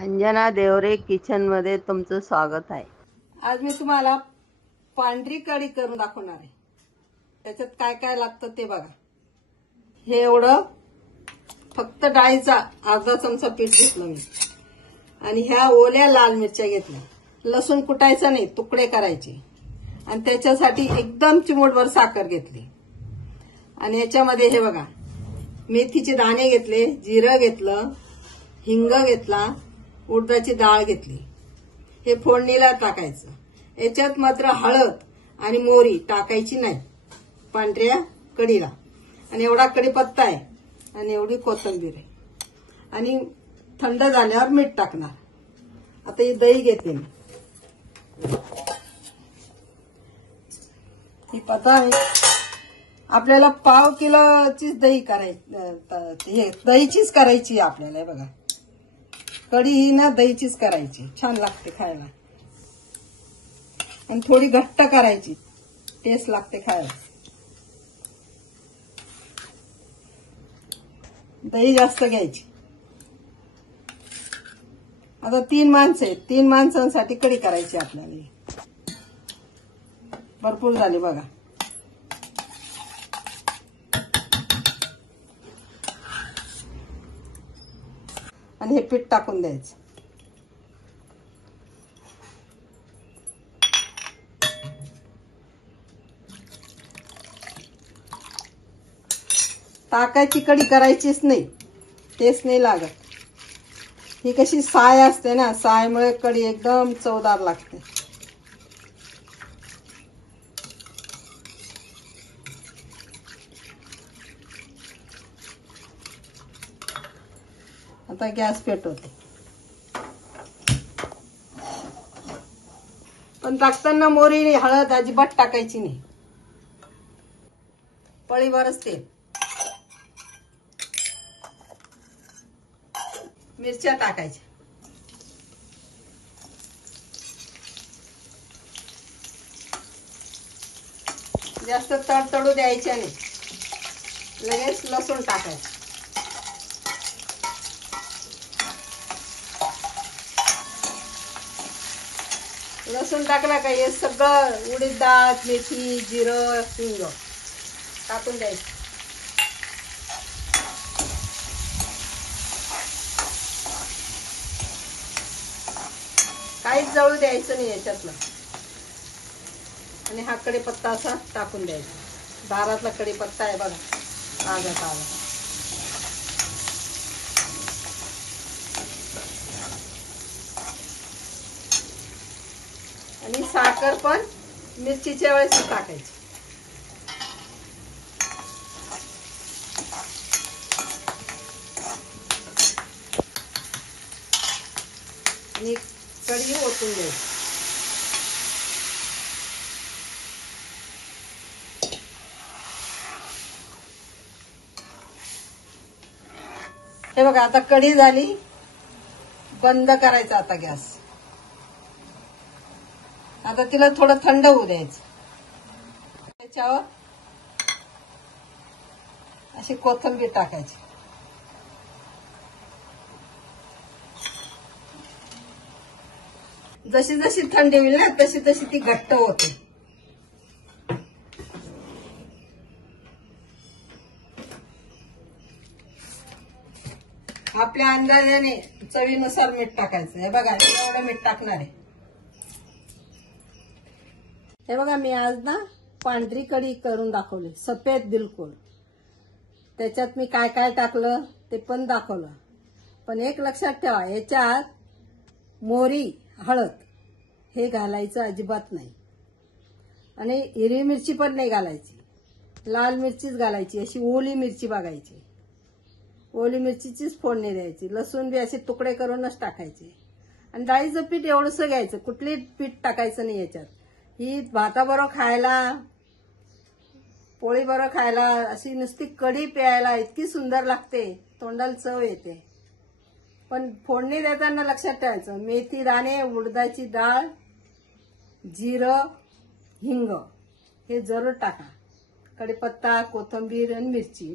Anjana Deore kitchen मध्ये तुमचं स्वागत आहे। आज मी तुम्हाला पांढरी कढी करून दाखवणार आहे। त्याच्यात काय काय लागतं ते बघा। हे एवढं फक्त डाळीचा अर्धा चमचा पीठ घेतलं मी आणि ह्या ओल्या लाल मिरच्या घेतल्या। लसूण कुटायचं नाही, तुकडे करायचे आणि त्याच्यासाठी एकदम चिमूटभर साखर घेतली आणि याच्यामध्ये हे बघा मेथीचे दाणे घेतले, जिरं घेतलं, हिंग घेतला, उडदाची डाळ घेतली। हे फोडणीला टाकायचं। याच्यात मात्र हळद आणि मोहरी टाकायची नाही पांढऱ्या कढीला। आणि एवढा कढीपत्ता आहे आणि एवढी कोथिंबीर आहे आणि थंड झाल्यावर मीठ टाकणार। आता ही दही घेते मी। ही पता आहे आपल्याला पाव किलोचीच दही करायची, हे दहीचीच करायची आपल्याला। हे बघा कढी ही ना दहीचीच करायची, छान लागते खायला आणि थोडी घट्ट करायची, टेस्ट लागते खायला। दही जास्त घ्यायची। आता 3 माणसं आहेत, 3 माणसांसाठी कढी करायची आपल्याला। भरपूर झाली बघा। आणि हे पीठ टाकून द्यायचं। टाकायची कढी करायचीच नाही, टेस्ट नाही लागत। ही कशी साय असते ना, सायमुळे कढी एकदम चवदार लागते। आता गॅस पेटवते, पण टाकताना मोहरी हळद अजिबात टाकायची नाही। पळीभरच तेल, मिरच्या टाकायच्या, जास्त तडतडू द्यायच्या नाही। लगेच लसूण टाकायचं। लसूण टाकला का हे सगळं उडीद डाळ, मेथी, जिरं, हिंग टाकून द्यायचं। काहीच जळू द्यायचं नाही याच्यातलं। आणि हा कढीपत्ता असा टाकून द्यायचा। दारातला कढीपत्ता आहे बघा, ताजा ताजा। आणि साखर पण मिरचीच्या वेळेस टाकायची। आणि कढी ओतून द्यायची। हे बघा आता कढी झाली, बंद करायचा आता गॅस। आता तिला थोडं थंड होऊ द्यायचं। त्याच्यावर अशी कोथिंबीर टाकायची। जशी जशी थंडी होईल ना तशी तशी ती घट्ट होते। आपल्या अंदाजाने चवीनुसार मीठ टाकायचं। हे बघा एवढं मीठ टाकणार आहे। हे बघा मी आज ना पांढरी कढी करून दाखवली, सफेद बिलकुल। त्याच्यात मी काय काय टाकलं ते पण दाखवलं। पण एक लक्षात ठेवा, याच्यात मोहरी हळद हे घालायचं अजिबात नाही आणि हिरवी मिरची पण नाही घालायची, लाल मिरचीच घालायची। अशी ओली मिरची बघायची, ओली मिरचीचीच फोडणी द्यायची। लसूण बी असे तुकडे करूनच टाकायचे आणि डाळीचं पीठ एवढंसं घ्यायचं, कुठली पीठ टाकायचं नाही याच्यात। ही भाताबरोबर खायला, पोळीबरोबर खायला, अशी नुसती कढी प्यायला इतकी सुंदर लागते, तोंडाला चव येते। पण फोडणी देताना लक्षात ठेवायचं, मेथी दाणे, उडदाची डाळ, जिरं, हिंग हे जरूर टाका। कढीपत्ता, कोथिंबीर आणि मिरची,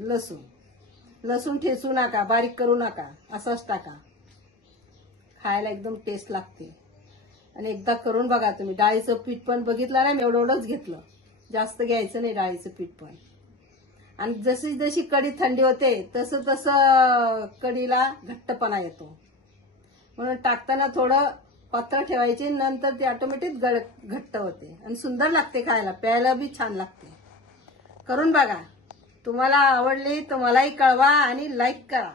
लसूण ठेचू नका, बारीक करू नका, असाच टाका। खायला एकदम टेस्ट लागते. आणि एकदा करून बघा तुम्ही. डाळीचं पीठ पण बघितलं ना, मी एवढंच घेतलं, जास्त घ्यायचं नाही डाळीचं पीठ पण. आणि जशी जशी कढी थंडी होते तसं तसं कढीला घट्टपणा येतो. म्हणून टाकताना थोडं पातळ ठेवायचे, नंतर ते ऑटोमॅटिक घट्ट होते आणि सुंदर लागते खायला, प्यायला बी छान लागते. करून बघा. तुम्हाला आवडली तर मलाही कळवा आणि लाईक करा.